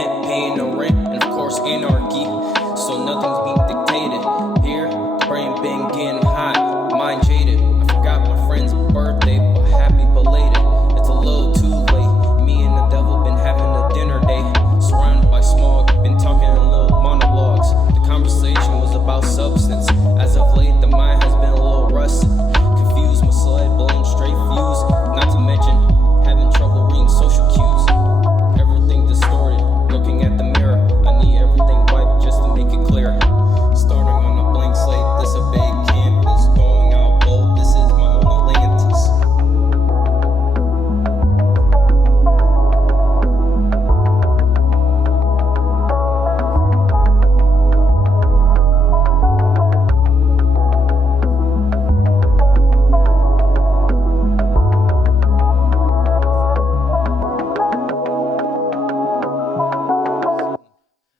payment, paying the rent, and of course anarchy. So nothing's being dictated. Here, the brain been getting high, mind jaded. I forgot my friend's birthday, but happy belated. It's a little too late. Me and the devil been having a dinner date. Surrounded by smog, been talking in little monologues. The conversation was about substance. As of late, the mind has been a little rusted. Confused, misled, blown straight fuse. Not to mention, having trouble reading social cues. Everything distorted, looking at the mirror. I need everything wiped just to make it clear. Starting on a blank slate, this a big canvas. Going out bold, this is my own Atlantis.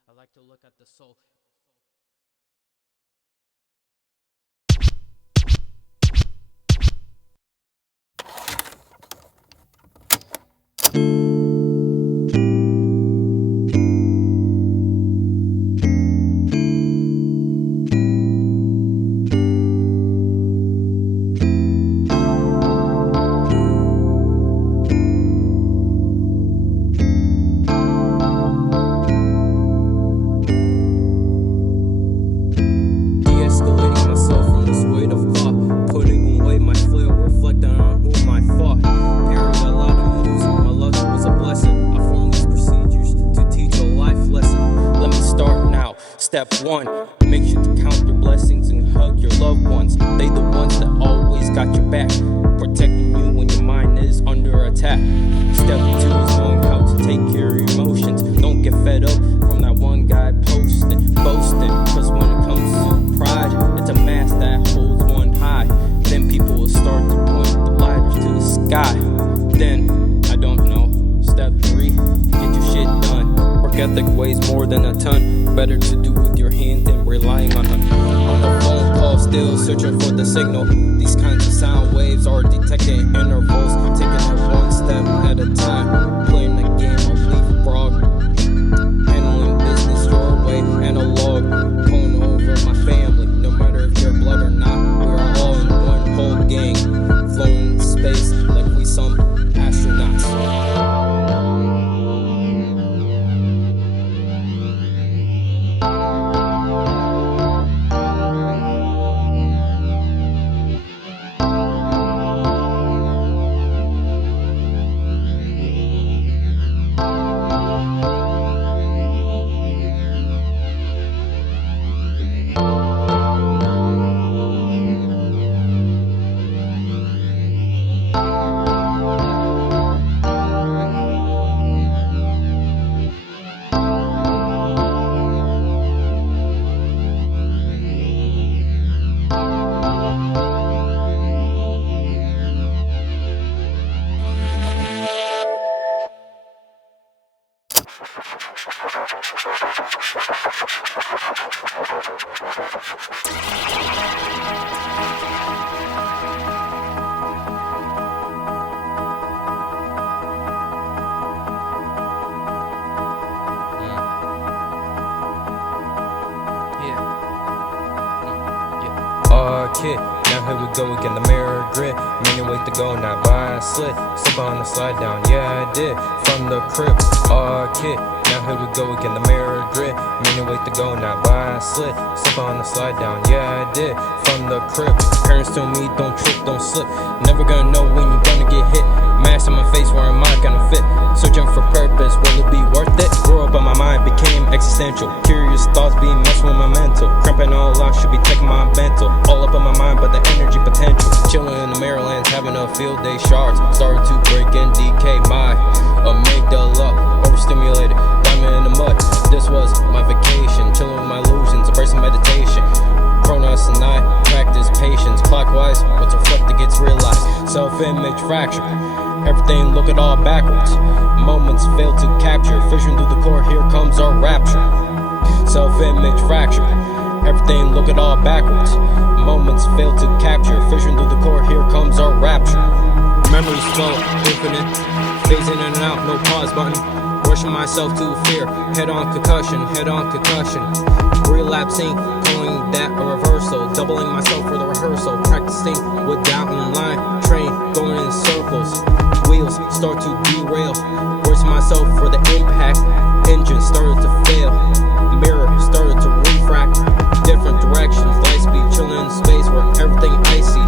I like to look at the soul. De-escalating myself from this weight of thought, putting away my flail, reflecting on whom I fought. Parried a lot of moves, my luck was a blessing. I formed these procedures to teach a life lesson. Let me start now. Step 1, make sure to count your blessings and hug your loved ones. They the ones that always got your back, protecting you when your mind is under attack. Step 2 is knowing how to take care of your emotions. Don't get fed up from that one guy posting, boasting, cause when it comes to pride, it's a mask that holds one high. Then people will start to point the lighters to the sky. Then, I don't know, step 3, get your shit done. Work ethic weighs more than a ton. Better to do with your hand than relying on a phone call, still searching for the signal. These kinds of sound waves are detecting intervals, taking it one step at a time. Playing the game of leapfrog, handling business your way, analog, pulling over my family. No matter if they're blood or not, we're all in one whole gang, floating in space like we some astronauts. Kid. Now here we go again, the mirror grid. Many way to go, not by a slit. Slip on the slide down, yeah I did. From the crib, kid. Now here we go again, the mirror grid. Many way to go, not by a slit. Slip on the slide down, yeah I did. From the crib, parents told me don't trip, don't slip. Never gonna know when you're gonna get hit. Mask on my face, where am I gonna fit? Searching for purpose, will it be worth it? Grew up on my mind, became existential. Curious thoughts being messed with my mental. Cramping all out, should be taking my mental. All up in my mind, but the energy potential. Chilling in the Mirrorland, having a field day. Shards started to break and decay. My amygdala overstimulated, diamond in the mud. This was my vacation, chilling with my illusions, embracing meditation. Cronus and I practice patience. Clockwise, what's reflected gets realized. Self-image fracture. Everything look at all backwards. Moments fail to capture. Vision through the core, here comes our rapture. Self-image fracture. Everything look at all backwards. Moments fail to capture. Vision through the core, here comes our rapture. Memories flow, infinite. Phasing in and out, no pause button. Rushing myself to fear, head on concussion, relapsing, calling that a reversal, doubling myself for the rehearsal, practicing with downline, train going in circles, wheels start to derail, bracing myself for the impact, engine started to fail, mirror started to refract, different directions, light speed, chilling in space where everything icy,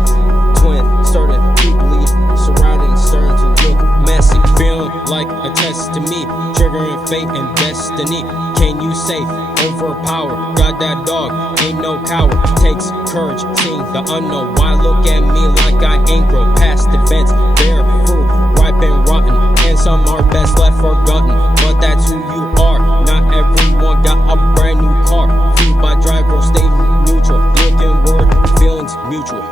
twin started to bleed, surroundings starting to look messy, feeling like a test to me, triggering fate and destiny. Can you say overpower? Got that dog, ain't no coward. Takes courage, seeing the unknown. Why look at me like I ain't grown? Past events, bear fruit, ripe and rotten, and some are best left forgotten. But that's who you are. Not everyone got a brand new car. Fueled by drive, girl, stay neutral. Looking word, feelings mutual.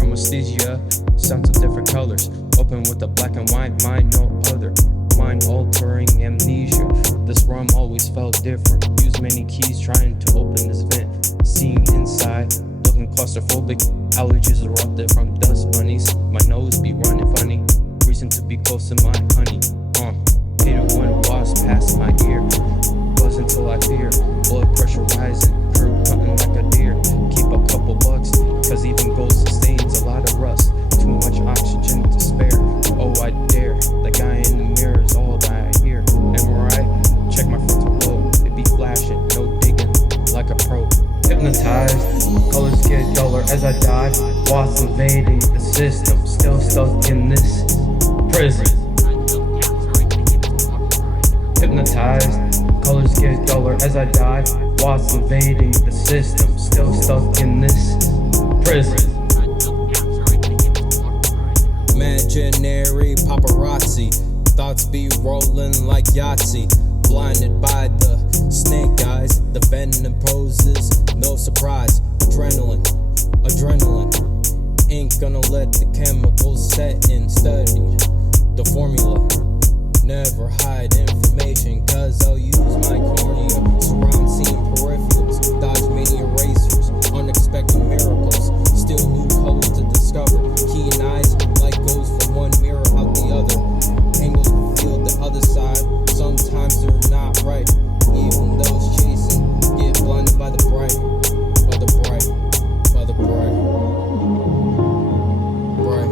Anesthesia, sounds of different colors, open with the black and white, mind no other, mind altering amnesia. This rum always felt different, used many keys trying to open this vent, seeing inside, looking claustrophobic, allergies erupted from dust bunnies, my nose be running funny, reason to be close to my honey, hated when it was past my ear, buzz until I fear, blood pressure rising, curb cutting like a deer, keep a couple bucks, cause even gold sustains a lot of rust, too much oxygen to spare, oh I dare, the guy in the mirror is all that I hear, am I right? Check my frontal lobe, it be flashing, no digging, like a pro. Hypnotized, colors get duller as I die, wasps invading the system, still stuck in this prison. Hypnotized, colors get duller as I die, wasps invading the system, still stuck in this prison. Imaginary paparazzi, thoughts be rolling like Yahtzee, blinded by the snake eyes, the venom poses, no surprise, adrenaline, ain't gonna let the chemicals set in, studied the formula, never hide information, cause I'll use my cornea, surround scene peripherals, dodge many erasers, unexpected miracles, still new colors to discover, keen eyes, light goes from one mirror out the other, angles reveal the other side, sometimes they're not right, even those chasing get blinded by the bright, by the bright, by the bright, bright.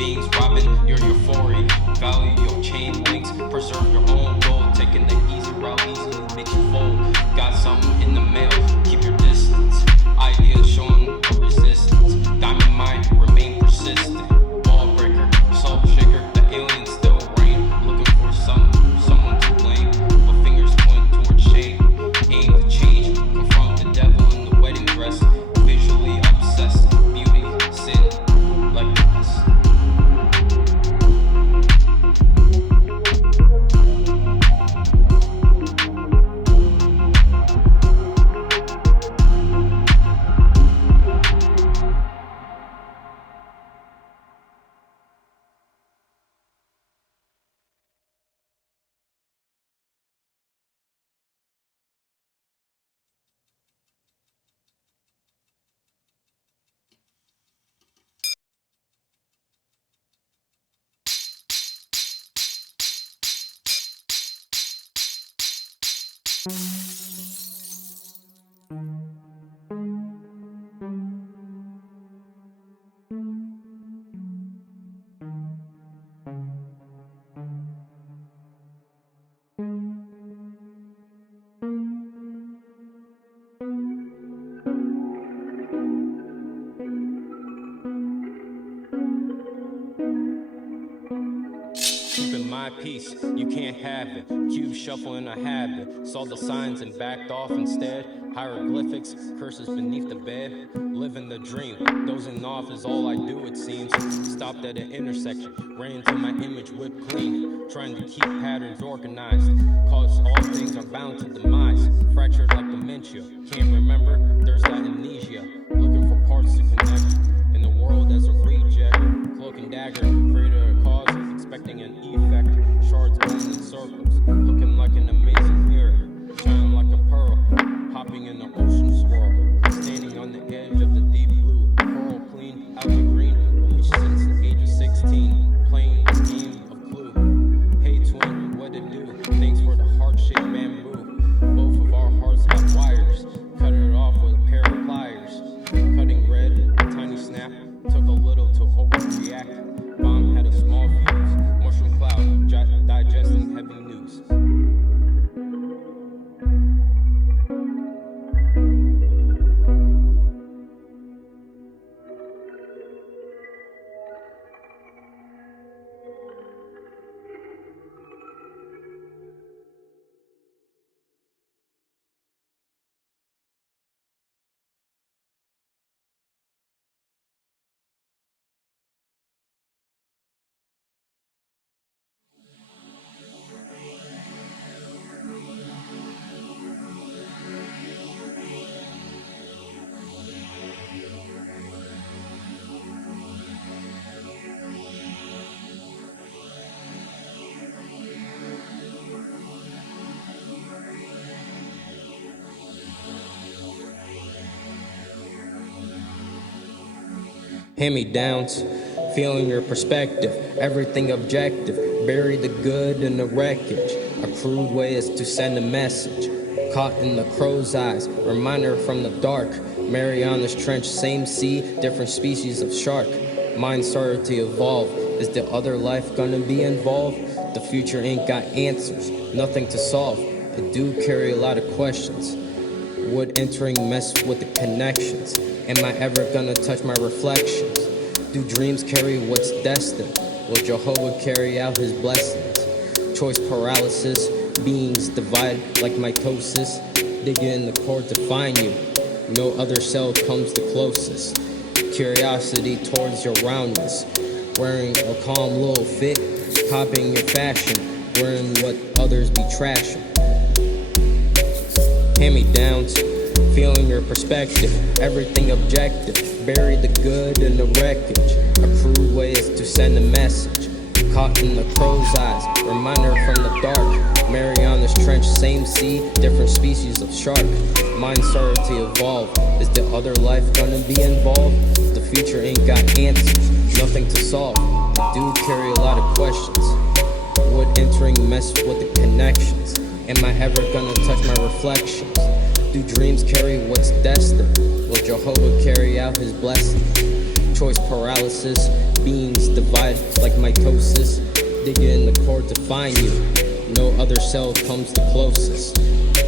beings robbing your euphoria. Value your chain links, preserve your own gold. Taking the easy route easily makes you fold. Got something in the mail, keep your distance. Ideas showing no resistance. Diamond mind, remain persistent. Wall breaker, soul shaker, the aliens still reign. Looking for someone to blame, but fingers point towards shame. Aim to change, confront the devil in the wedding dress. Visually obsessed, beauty, sin, like this. Keeping my peace, you can't have it. Cube shuffling a habit. Saw the signs and backed off instead. Hieroglyphics, curses beneath the bed. Living the dream, dozing off is all I do it seems. Stopped at an intersection, ran into my image whipped clean. Trying to keep patterns organized. Cause all things are bound to demise. Fractured like dementia, can't remember, there's that amnesia. Looking for parts to connect. In the world as a reject. Cloak and dagger, created a cause, expecting an effect. Shards going in circles, looking like an amazing mirror. Shining like a pearl, hopping in the ocean swirl. Standing on the edge of the deep blue. Coral clean, algae green, bleached since the age of 16. Playing this game of clue. Hey twin, what it do? Thanks for the heart-shaped bamboo. Both of our hearts have wires. Cut it off with a pair of pliers. Cutting red, tiny snap. Took a little to overreact. Bomb had a small fuse. Mushroom cloud, digesting heavy news. Hand-me-downs, feeling your perspective, everything objective, bury the good in the wreckage. A crude way is to send a message, caught in the crow's eyes, reminder from the dark. Mariana's Trench, same sea, different species of shark. Mind started to evolve, is the other life gonna be involved? The future ain't got answers, nothing to solve. I do carry a lot of questions. Would entering mess with the connections? Am I ever gonna touch my reflections? Do dreams carry what's destined? Will Jehovah carry out his blessings? Choice paralysis, beings divide like mitosis. Digging in the core to find you. No other cell comes the closest. Curiosity towards your roundness. Wearing a calm little fit, copying your fashion, wearing what others be trashing. Hand-me-downs, feeling your perspective, everything objective, bury the good in the wreckage. A crude way is to send a message, caught in the crow's eyes, reminder from the dark. Mariana's Trench, same sea, different species of shark. Mind started to evolve, is the other life gonna be involved? The future ain't got answers, nothing to solve. I do carry a lot of questions. Would entering mess with the connections? Am I ever gonna touch my reflections? Do dreams carry what's destined? Will Jehovah carry out his blessings? choice paralysis. Beings divide like mitosis. Digging in the core to find you. No other cell comes the closest.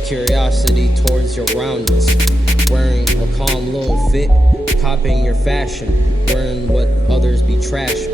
Curiosity towards your roundness. Wearing a calm little fit. Copying your fashion. Wearing what others be trashing.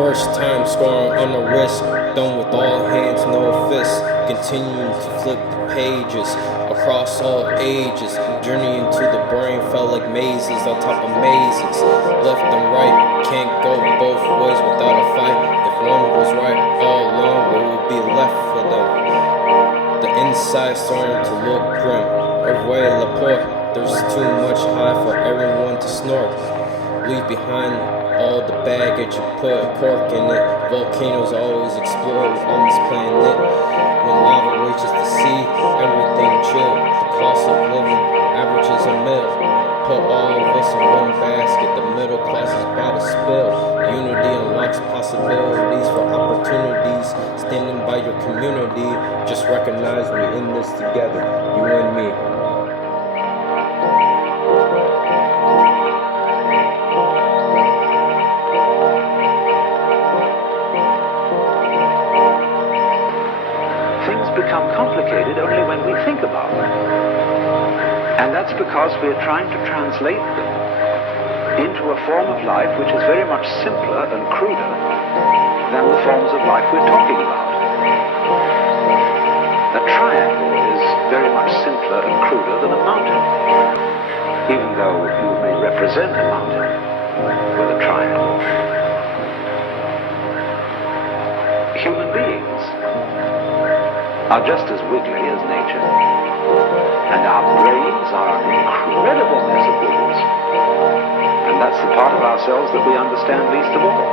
First time scoring on the wrist, done with all hands, no fists. Continuing to flip the pages across all ages. Journey into the brain felt like mazes on top of mazes. Left and right, can't go both ways without a fight. If one was right all along, what would be left for them? The inside starting to look grim. Away la porte, there's too much high for everyone to snort. Leave behind all the baggage you put a cork in it. Volcanoes always explode on this planet. When lava reaches the sea, everything chill. The cost of living averages a mil. Put all of us in one basket. The middle class is about to spill. Unity unlocks possibilities for opportunities. Standing by your community. Just recognize we're in this together. You and me. Become complicated only when we think about them. And that's because we're trying to translate them into a form of life which is very much simpler and cruder than the forms of life we're talking about. A triangle is very much simpler and cruder than a mountain, even though you may represent a mountain with a triangle. Human beings are just as wiggly as nature, and our brains are an incredible mess of wiggles, and that's the part of ourselves that we understand least of all.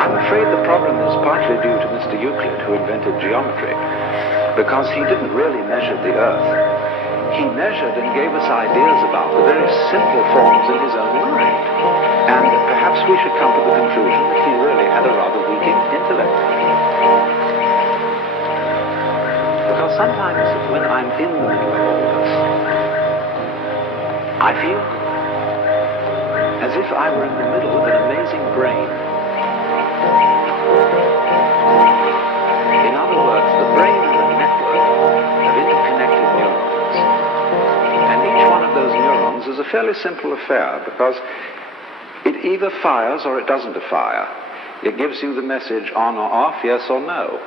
I'm afraid the problem is partly due to Mr. Euclid, who invented geometry, because he didn't really measure the Earth. He measured and gave us ideas about the very simple forms in his own mind, and perhaps we should come to the conclusion that he really had a rather weak intellect. Because sometimes when I'm in the middle of all this, I feel as if I were in the middle of an amazing brain. In other words, the brain is a network of interconnected neurons. And each one of those neurons is a fairly simple affair, because it either fires or it doesn't fire. It gives you the message on or off, yes or no.